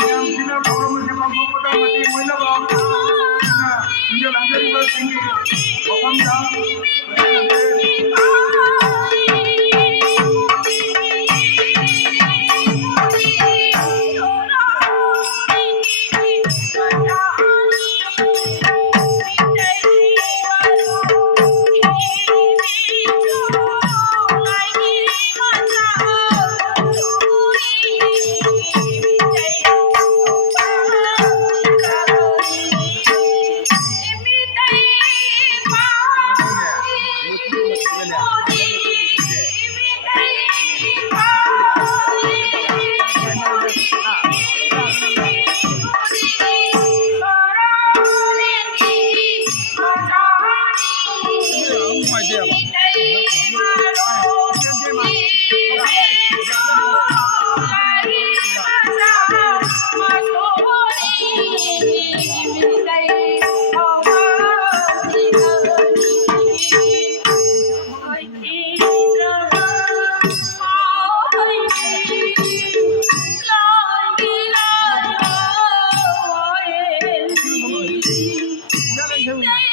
yang sila bawa mesti mampu pada mati mula bawa. Nah, dia lanjut juga tinggi. Paham tak? Hãy subscribe cho kênh Ghiền Mì Gõ để không bỏ lỡ